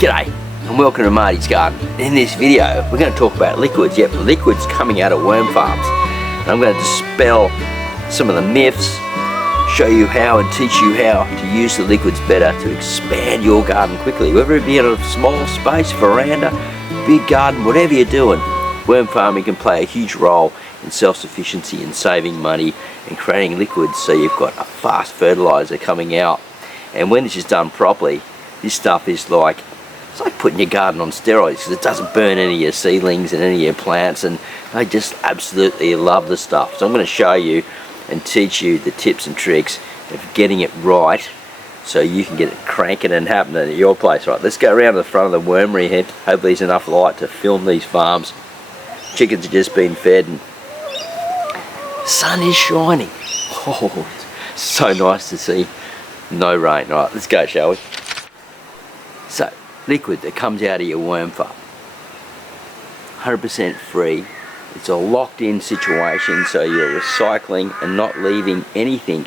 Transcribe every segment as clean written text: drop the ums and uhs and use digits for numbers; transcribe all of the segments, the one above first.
G'day and welcome to Marty's Garden. In this video we're going to talk about liquids, liquids coming out of worm farms. And I'm going to dispel some of the myths, show you how and teach you how to use the liquids better to expand your garden quickly. Whether it be in a small space, veranda, big garden, whatever you're doing, worm farming can play a huge role in self-sufficiency and saving money and creating liquids so you've got a fast fertilizer coming out. And when this is done properly, this stuff is like, it's like putting your garden on steroids because it doesn't burn any of your seedlings and any of your plants, and I just absolutely love the stuff. So I'm going to show you and teach you the tips and tricks of getting it right so you can get it cranking and happening at your place. Right, let's go around to the front of the wormery here. Hopefully there's enough light to film these farms. Chickens are just being fed and sun is shining. Oh, it's so nice to see. No rain. Right, let's go, shall we? So, liquid that comes out of your worm farm, 100% free. It's a locked in situation, so you're recycling and not leaving anything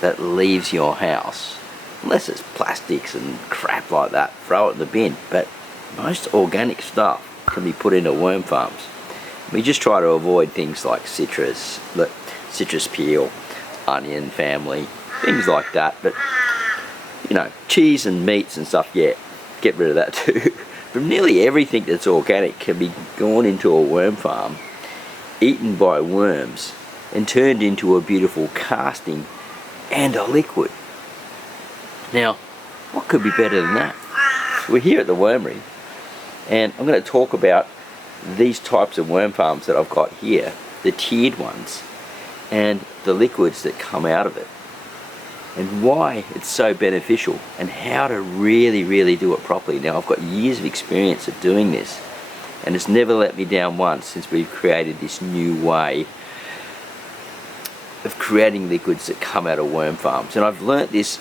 that leaves your house, unless it's plastics and crap like that. Throw it in the bin. But most organic stuff can be put into worm farms. We just try to avoid things like citrus peel, onion family, things like that. But you know, cheese and meats and stuff, yeah, get rid of that too. But nearly everything that's organic can be gone into a worm farm, eaten by worms, and turned into a beautiful casting and a liquid. Now, what could be better than that? We're here at the wormery, and I'm going to talk about these types of worm farms that I've got here, the tiered ones, and the liquids that come out of it, and why it's so beneficial and how to really do it properly. Now, I've got years of experience of doing this, and it's never let me down once since we've created this new way of creating liquids that come out of worm farms. And I've learnt this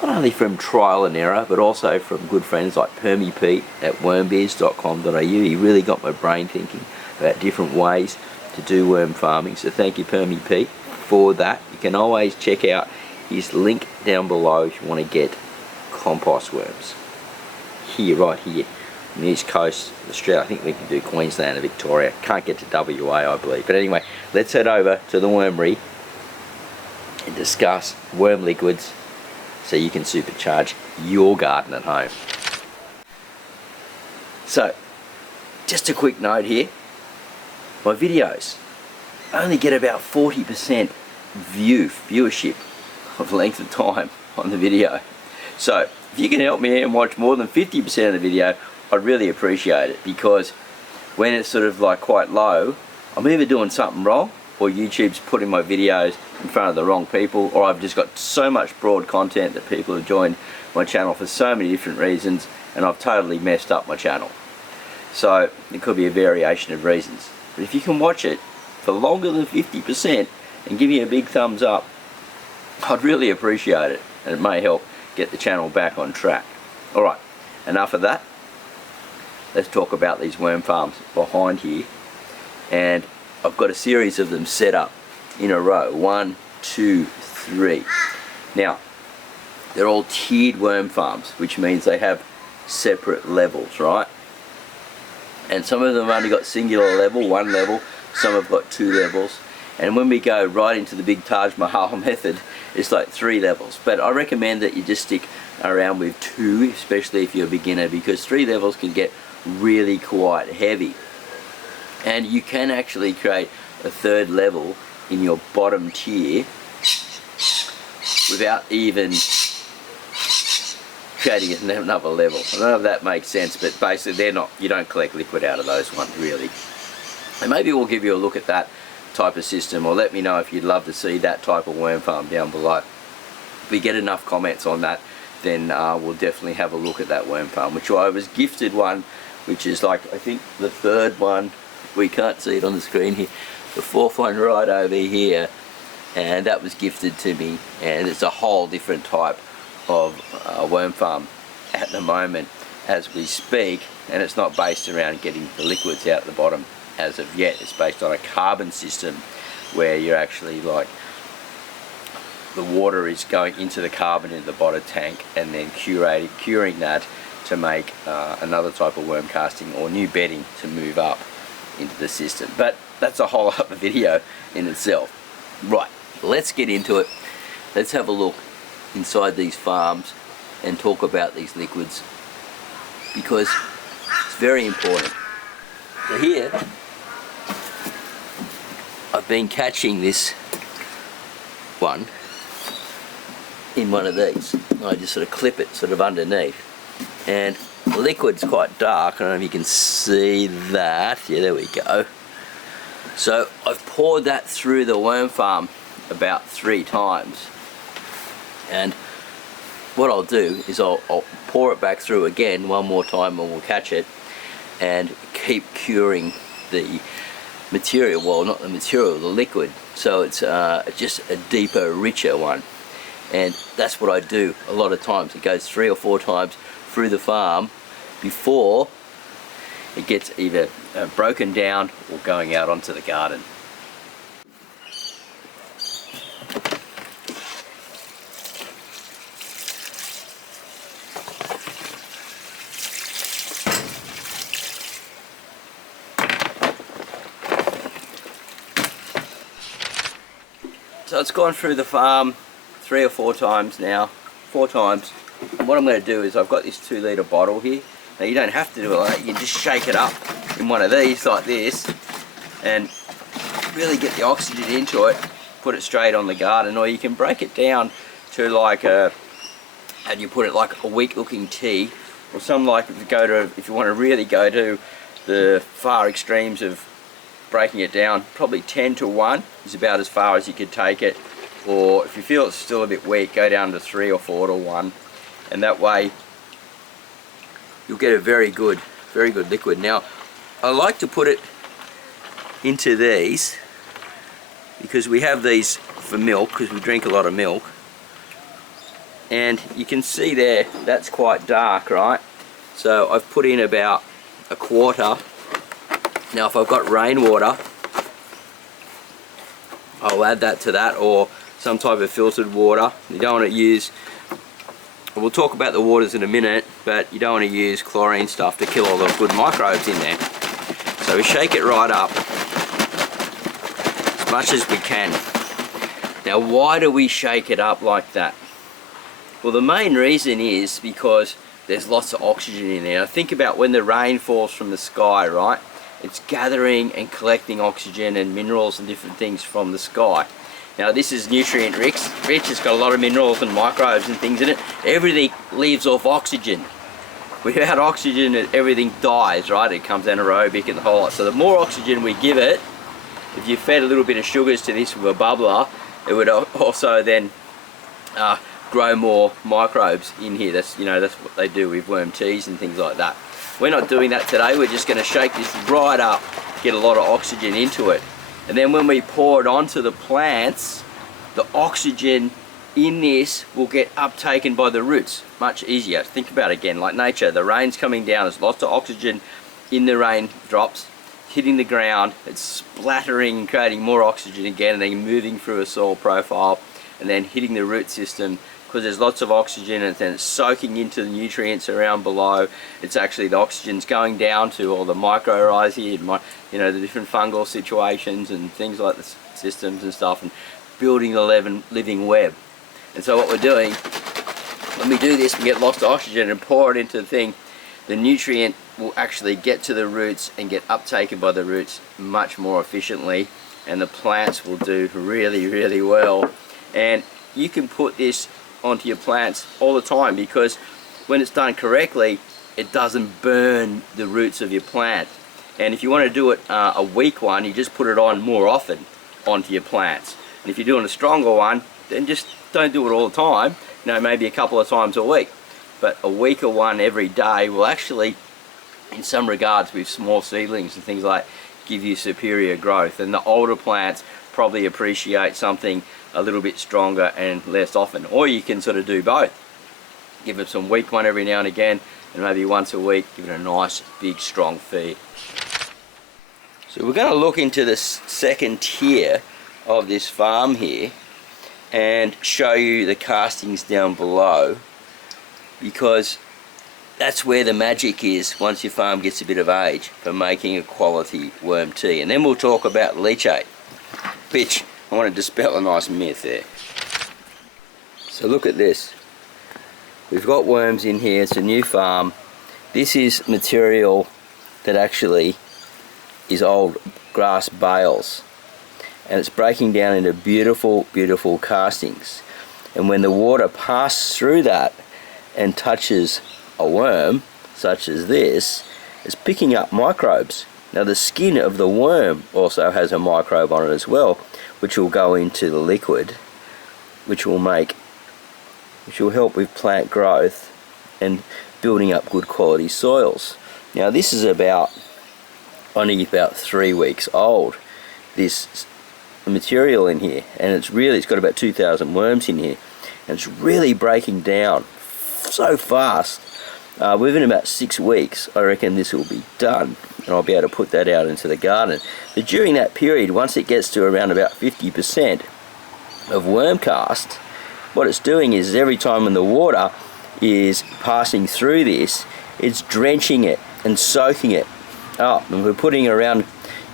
not only from trial and error, but also from good friends like Permy Pete at wormbiz.com.au. He really got my brain thinking about different ways to do worm farming. So thank you, Permy Pete, for that. You can always check out his link down below if you want to get compost worms. Here, right here, on the east coast of Australia. I think we can do Queensland and Victoria. Can't get to WA, I believe. But anyway, let's head over to the wormery and discuss worm liquids so you can supercharge your garden at home. So, just a quick note here. My videos only get about 40% viewership of length of time on the video. So if you can help me and watch more than 50% of the video, I'd really appreciate it, because when it's sort of like quite low, I'm either doing something wrong, or YouTube's putting my videos in front of the wrong people, or I've just got so much broad content that people have joined my channel for so many different reasons, and I've totally messed up my channel. So it could be a variation of reasons. But if you can watch it for longer than 50% and give me a big thumbs up, I'd really appreciate it, and it may help get the channel back on track. Alright, enough of that. Let's talk about these worm farms behind here. And I've got a series of them set up in a row. 1, 2, 3. Now, they're all tiered worm farms, which means they have separate levels, right? And some of them have only got singular level, 1 level. Some have got 2 levels. And when we go right into the big Taj Mahal method, it's like 3 levels. But I recommend that you just stick around with 2, especially if you're a beginner, because 3 levels can get really quite heavy. And you can actually create a 3rd level in your bottom tier without even creating another level. I don't know if that makes sense, but basically you don't collect liquid out of those ones really. And maybe we'll give you a look at that type of system, or let me know if you'd love to see that type of worm farm down below. If we get enough comments on that, then we'll definitely have a look at that worm farm, which I was gifted one, which is like, I think the 3rd one. We can't see it on the screen here. The 4th one right over here, and that was gifted to me, and it's a whole different type of worm farm at the moment as we speak, and it's not based around getting the liquids out the bottom as of yet. It's based on a carbon system where you're actually like, the water is going into the carbon in the bottom tank and then curing that to make another type of worm casting or new bedding to move up into the system. But that's a whole other video in itself. Right, let's get into it. Let's have a look inside these farms and talk about these liquids, because it's very important. So here I've been catching this one in one of these. I just sort of clip it sort of underneath, and the liquid's quite dark. I don't know if you can see that. Yeah, there we go. So I've poured that through the worm farm about 3 times, and what I'll do is I'll pour it back through again one more time, and we'll catch it and keep curing the material, well, not the material, the liquid, so it's just a deeper, richer one. And that's what I do a lot of times. It goes 3 or 4 times through the farm before it gets either broken down or going out onto the garden. So it's gone through the farm 3 or 4 times now, 4 times. And what I'm going to do is I've got this 2 litre bottle here. Now you don't have to do it like that, you can just shake it up in one of these like this and really get the oxygen into it, put it straight on the garden, or you can break it down to like a, how do you put it, like a weak looking tea, or some like if you want to really go to the far extremes of breaking it down, probably 10 to 1 is about as far as you could take it, or if you feel it's still a bit weak, go down to 3 or 4 to 1, and that way you'll get a very good liquid. Now I like to put it into these because we have these for milk, because we drink a lot of milk, and you can see there that's quite dark, right? So I've put in about a quarter. Now if I've got rainwater, I'll add that to that, or some type of filtered water. You don't want to use, we'll talk about the waters in a minute, but you don't want to use chlorine stuff to kill all the good microbes in there. So we shake it right up as much as we can. Now why do we shake it up like that? Well, the main reason is because there's lots of oxygen in there. Now think about when the rain falls from the sky, right? It's gathering and collecting oxygen and minerals and different things from the sky. Now this is nutrient rich, it's got a lot of minerals and microbes and things in it. Everything leaves off oxygen. Without oxygen, everything dies, right? It comes anaerobic and the whole lot. So the more oxygen we give it, if you fed a little bit of sugars to this with a bubbler, it would also then grow more microbes in here. That's, you know, that's what they do with worm teas and things like that. We're not doing that today. We're just going to shake this right up, get a lot of oxygen into it. And then when we pour it onto the plants, the oxygen in this will get uptaken by the roots much easier. Think about it again, like nature. The rain's coming down, there's lots of oxygen in the raindrops, hitting the ground, it's splattering and creating more oxygen again, and then moving through a soil profile and then hitting the root system, because there's lots of oxygen, and then it's soaking into the nutrients around below. It's actually, the oxygen's going down to all the mycorrhizae, you know, the different fungal situations and things like the systems and stuff, and building the living web. And so what we're doing, when we do this, we get lots of oxygen and pour it into the thing, the nutrient will actually get to the roots and get uptaken by the roots much more efficiently, and the plants will do really, really well. And you can put this onto your plants all the time, because when it's done correctly, it doesn't burn the roots of your plant. And if you want to do it a weak one, you just put it on more often onto your plants. And if you're doing a stronger one, then just don't do it all the time, you know, maybe a couple of times a week. But a weaker one every day will actually, in some regards with small seedlings and things like, give you superior growth. And the older plants probably appreciate something a little bit stronger and less often. Or you can sort of do both. Give it some weak one every now and again, and maybe once a week give it a nice big strong feed. So we're going to look into the second tier of this farm here and show you the castings down below, because that's where the magic is once your farm gets a bit of age for making a quality worm tea. And then we'll talk about leachate, which I want to dispel a nice myth there. So look at this. We've got worms in here. It's a new farm. This is material that actually is old grass bales, and it's breaking down into beautiful, beautiful castings. And when the water passes through that and touches a worm such as this, it's picking up microbes. Now the skin of the worm also has a microbe on it as well, which will go into the liquid, which will help with plant growth and building up good quality soils. Now this is only about 3 weeks old, this material in here, and it's got about 2,000 worms in here, and it's really breaking down so fast. Within about 6 weeks I reckon this will be done, and I'll be able to put that out into the garden. But during that period, once it gets to around about 50% of worm cast, what it's doing is every time when the water is passing through this, it's drenching it and soaking it up, and we're putting around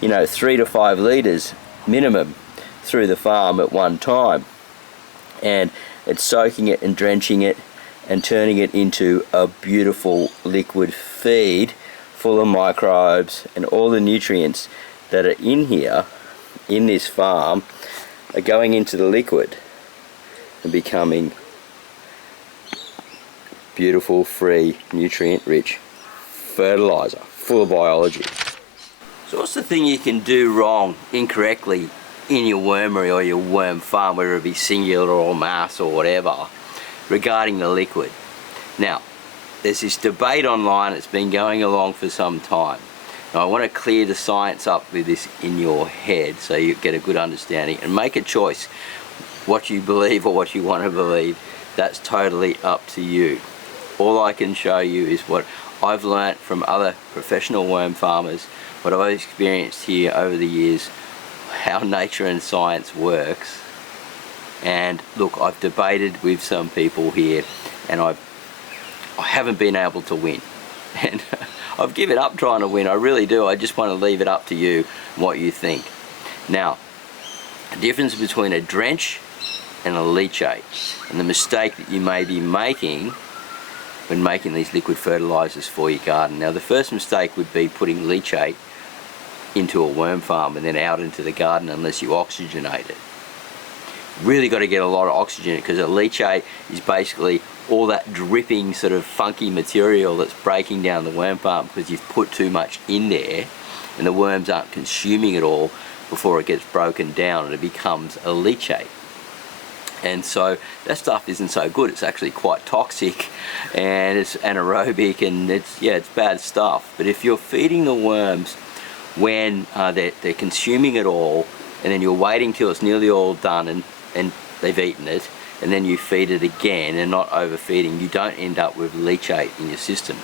3 to 5 litres minimum through the farm at one time, and it's soaking it and drenching it and turning it into a beautiful liquid feed full of microbes, and all the nutrients that are in here in this farm are going into the liquid and becoming beautiful, free, nutrient rich fertilizer full of biology. So what's the thing you can do wrong, incorrectly, in your wormery or your worm farm, whether it be singular or mass or whatever, regarding the liquid? Now, there's this debate online that's been going along for some time. Now I want to clear the science up with this in your head so you get a good understanding and make a choice. What you believe or what you want to believe, that's totally up to you. All I can show you is what I've learnt from other professional worm farmers, what I've experienced here over the years, how nature and science works. And look, I've debated with some people here, and I haven't been able to win. And I've given up trying to win, I really do. I just want to leave it up to you what you think. Now, the difference between a drench and a leachate, and the mistake that you may be making when making these liquid fertilizers for your garden. Now the first mistake would be putting leachate into a worm farm and then out into the garden unless you oxygenate it. Really got to get a lot of oxygen, because a leachate is basically all that dripping sort of funky material that's breaking down the worm farm because you've put too much in there and the worms aren't consuming it all before it gets broken down and it becomes a leachate. And so that stuff isn't so good. It's actually quite toxic and it's anaerobic, and it's bad stuff. But if you're feeding the worms when they're consuming it all, and then you're waiting till it's nearly all done and they've eaten it, and then you feed it again and not overfeeding, you don't end up with leachate in your system.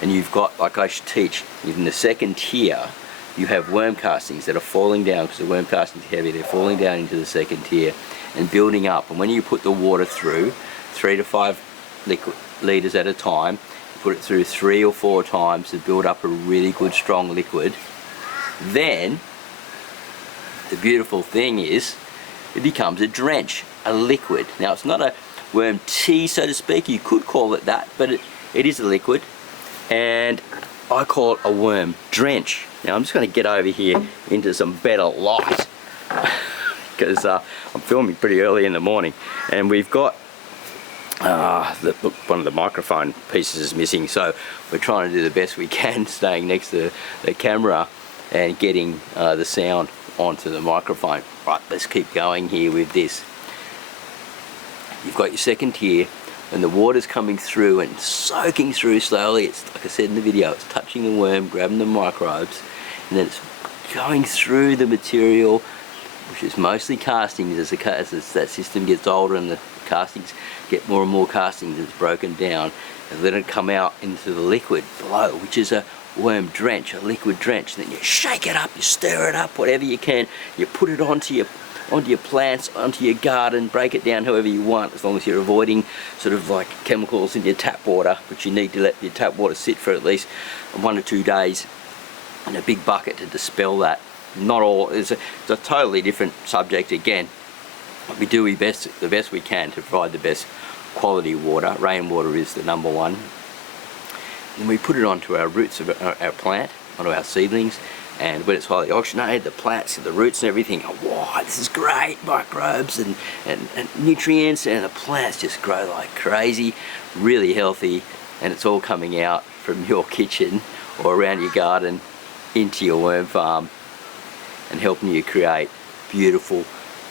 And you've got, like I should teach, in the second tier, you have worm castings that are falling down, because the worm castings are heavy, they're falling down into the second tier and building up. And when you put the water through 3 to 5 litres at a time, you put it through 3 or 4 times to build up a really good strong liquid, then the beautiful thing is it becomes a drench, a liquid. Now it's not a worm tea, so to speak, you could call it that, but it is a liquid, and I call it a worm drench. Now I'm just going to get over here into some better light because I'm filming pretty early in the morning, and we've got one of the microphone pieces is missing, so we're trying to do the best we can staying next to the camera and getting the sound onto the microphone. Right, let's keep going here with this. You've got your second tier, and the water's coming through and soaking through slowly. It's like I said in the video, it's touching the worm, grabbing the microbes, and then it's going through the material, which is mostly castings. As that system gets older and the castings get more and more castings, it's broken down, and let it come out into the liquid below, which is a worm drench, a liquid drench. And then you shake it up, you stir it up, whatever you can, you put it onto your onto your plants, onto your garden. Break it down however you want, as long as you're avoiding sort of like chemicals in your tap water, which you need to let your tap water sit for at least 1 to 2 days in a big bucket to dispel that. Not all, it's a totally different subject again. We do the best we can to provide the best quality water. Rainwater is the number one. And we put it onto our roots of our plant, onto our seedlings, and when it's highly oxygenated, the plants and the roots and everything go, wow, this is great, microbes and nutrients, and the plants just grow like crazy, really healthy, and it's all coming out from your kitchen or around your garden into your worm farm and helping you create beautiful,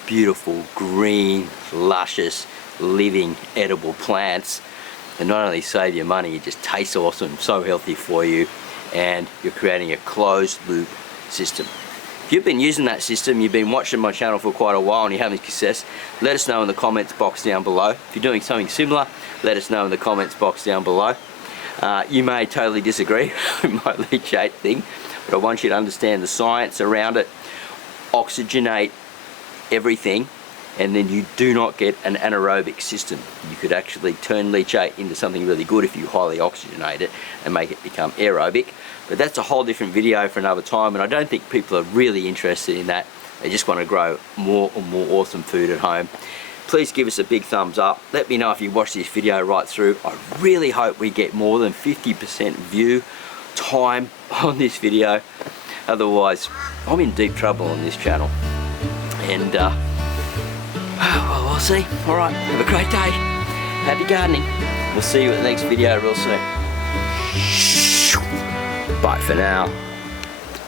beautiful, green, luscious, living, edible plants. And not only save your money, it just tastes awesome, so healthy for you, and you're creating a closed loop system. If you've been using that system, you've been watching my channel for quite a while and you're having success, let us know in the comments box down below. If you're doing something similar, let us know in the comments box down below. You may totally disagree with my leachate thing, but I want you to understand the science around it. Oxygenate everything, and then you do not get an anaerobic system. You could actually turn leachate into something really good if you highly oxygenate it and make it become aerobic. But that's a whole different video for another time, and I don't think people are really interested in that. They just want to grow more and more awesome food at home. Please give us a big thumbs up. Let me know if you watched this video right through. I really hope we get more than 50% view time on this video. Otherwise, I'm in deep trouble on this channel. And well, we'll see. Alright, have a great day. Happy gardening. We'll see you at the next video real soon. Bye for now.